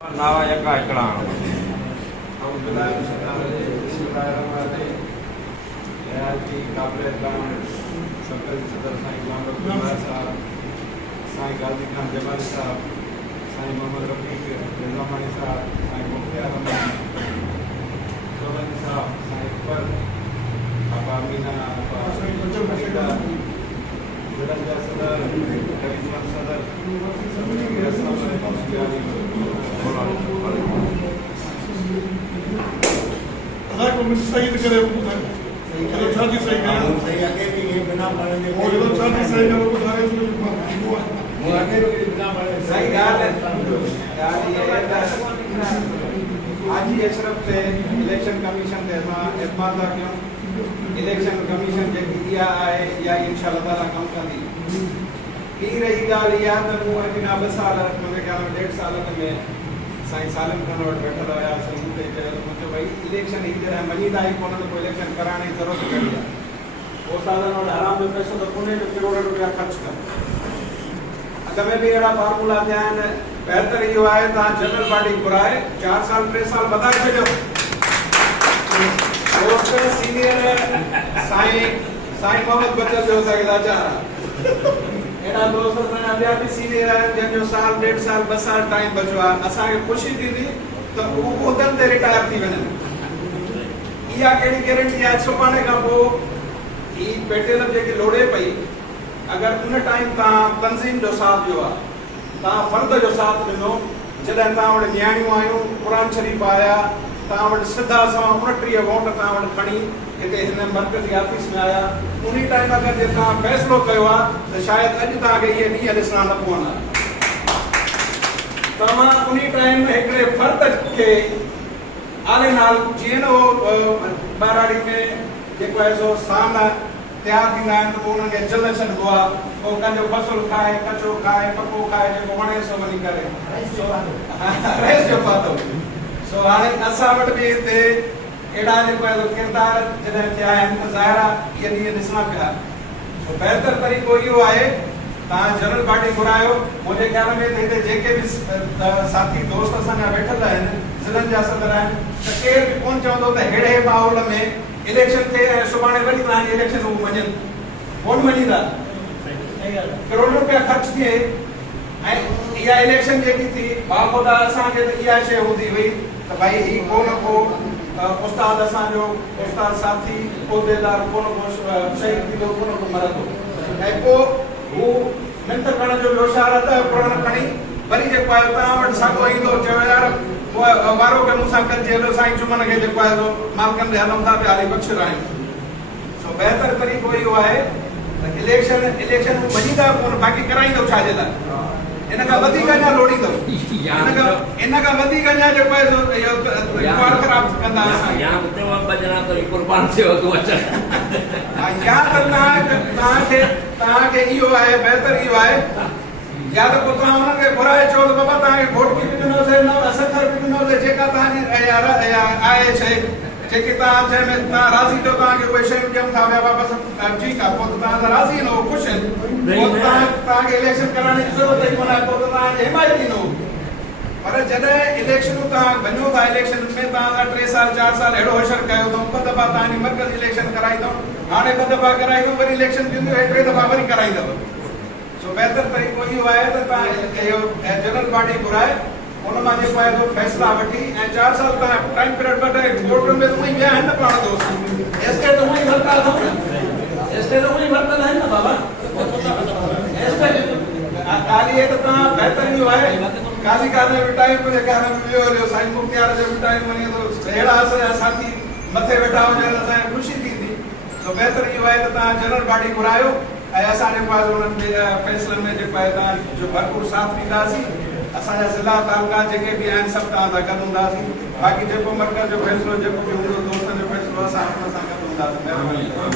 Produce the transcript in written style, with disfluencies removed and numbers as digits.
नावा यका इकड़ा सरकारी सदर साईं गुलाम रसूल साहब, साईं गाजी खान जमाली साहब, साईं मोहम्मद रफीक रिजवानी साहब, साईं मुख्तियार रहमान सोलंकी साहब, साईं अकबर आपा मीना आपा जडंजा सदर करीमन सदर सही करे शादी सही करे सही आगे भी ये बिना पढ़े और जब शादी सही करे वो सारे वो आगे भी बिना पढ़े सही गाल है यार ये आज ही अशरफ से इलेक्शन कमीशन ते असां एतमाद क्यों इलेक्शन कमीशन जेकी इहा आहे या इंशाअल्लाह ताला कम कंदी की रही ॻाल्हि इहा त मूं अॻियां 2 साल मुंहिंजे ख़्याल में 1.5 साल में साईं सालिम खान वटि वेठल हुयासीं हुते चयो भई इलेक्शन ही जॾहिं मञीदा ई कोन त पोइ इलेक्शन कराइण जी ज़रूरत कहिड़ी आहे उस्तादनि वटि हराम जो पैसो त कोन्हे जो करोड़ रुपया ख़र्च कर अॻ में बि अहिड़ा फार्मूला थिया आहिनि बहितर इहो आहे तव्हां जनरल पार्टी घुराए 4 साल 3 साल वधाए छॾियो दोस्त सीनियर साईं मोहम्मद बचल जो सॻिदा एड़ा दोस्त में अबिया भी सीनियर है जंहिंजो साल 1.5 साल 2 साल टाइम बचो आहे असांखे ख़ुशी थींदी त उहो उदन ते रिटायर थी वञनि इहा कहिड़ी गारंटी आहे सुभाणे खां पोइ ही पेटेल जेकी लोड़े पई अगरि उन टाइम तव्हां तंज़ीम जो साथ ॾियो आहे तव्हां फर्द जो साथ ॾिनो जॾहिं तव्हां वटि न्याणियूं आयूं क़ुर शरीफ़ आया तव्हां वटि सिधा सवा 29 वोट तव्हां वटि खणी हिते हिन मर्कज़ी ऑफिस में आया उन टाइम अगरि जे तव्हां फ़ैसिलो कयो आहे त शायदि अॼु तव्हांखे इहे ॾींहं ॾिसणा न पवंदा तव्हां उन टाइम में हिकिड़े फ़र्द खे आले नाल जीअं न उहो ॿाराड़ी में जेको आहे सो सान तयारु थींदा आहिनि त पोइ उन्हनि खे जल छॾिबो आहे पोइ कंहिंजो फसल खाए कचो खाए पको खाए जेको वणे सो वञी करे रहिस जो पातो सो हाणे असां वटि बि हिते अहिड़ा जेको आहे किरदार जॾहिं थिया आहिनि त ज़ाहिर आहे इहे ॾींहं ॾिसणा पिया सो बहितर तरीक़ो इहो आहे तव्हां जनरल पार्टी घुरायो मुंहिंजे ख़्याल में त हिते जेके बि साथी दोस्त असांजा वेठल आहिनि ज़िलनि जा सदर आहिनि त केर बि कोन चवंदो त अहिड़े माहौल में इलेक्शन थिए ऐं सुभाणे वरी तव्हांजी इलेक्शन हू मञनि कोन मञींदा करोड़ रुपया ख़र्च थिए ऐं इहा इलेक्शन जेकी थी बाख़ुदा असांखे त इहा शइ हूंदी हुई त भई ही को न को उस्ताद असांजो उस्ताद साथी उहिदेदार को न को शहीद थींदो को न को मरंदो ऐं पोइ हू मिंत करण जो ॿियो छा प्रण खणी वरी जेको आहे तव्हां वटि साॻियो ईंदो चयो यार वारो के मूंसां कजे हलो साईं चुमन खे जेको आहे मालकनि ॾे हलूं था पिया हली बख़्शियल आहियूं सो बहितर तरीक़ो इहो आहे त इलेक्शन मञीदा कोन बाक़ी कराईंदो छाजे लाइ इन खां वधीक अञा लोड़ींदो इन खां वधीक अञा जेको आहे रिकॉर्ड ख़राब कंदा या तो बजना तो कुर्बान से हो तू अच्छा या त तव्हांखे इहो आहे बहितर इहो आहे या त पोइ तव्हां हुननि खे घुराए चओ त बाबा तव्हांखे वोट बि ॾिनोसीं 70 बि ॾिनोसीं जेका तव्हांजी आहे शइ जेके तव्हां जंहिंमें तव्हां राज़ी थियो तव्हांखे उहे शयूं ॾियूं था पिया वापसि ठीकु आहे पोइ त तव्हां राज़ी न हो ख़ुशि आहिनि पोइ तव्हांखे इलेक्शन कराइण जी ज़रूरत ई कोन आहे पोइ त तव्हांखे हिमायत ई न हो पर जॾहिं इलेक्शनूं तव्हां वञो था इलेक्शन में तव्हां 3 साल 4 साल अहिड़ो असरु कयो अथऊं 2 दफ़ा तव्हांजी मर्कज़ी इलेक्शन कराई अथऊं हाणे 2 दफ़ा कराईंदो वरी इलेक्शन थींदो 3 दफ़ा वरी कराईंदव सो बहितर तरीक़ो इहो आहे त तव्हां इहो जनरल पार्टी घुराए उन मां जेको आहे फ़ैसिला वठी ऐं 4 साल तव्हां टाइम पीरियड वधाए कोर्ट में त उहे विया आहिनि न पाण दोस्त एस्टेट उहे ई वरिता अथऊं न एस्टेट उहे ई वरितल आहिनि न बाबा एस्टेट ॻाल्हि इहे त तव्हां बहितर इहो आहे काज़ी कार में बि टाइम मुंहिंजे ख़्याल में वियो साईं मुख्तियार जो बि टाइम वञे थो अहिड़ा असांजा साथी मथे वेठा हुजनि असांखे ख़ुशी थींदी सो बहितर इहो आहे त तव्हां जनरल पार्टी घुरायो ऐं असां जेको आहे उन्हनि फ़ैसिलनि में जेको आहे तव्हांजो भरपूर साथ ॾींदासीं असांजा ज़िला तालुका जेके बि आहिनि सभु तव्हां सां गॾु हूंदासीं बाक़ी जेको मर्कज़ जो फ़ैसिलो जेको बि हूंदो दोस्तनि जो फ़ैसिलो असां हुन सां गॾु हूंदासीं महिरबानी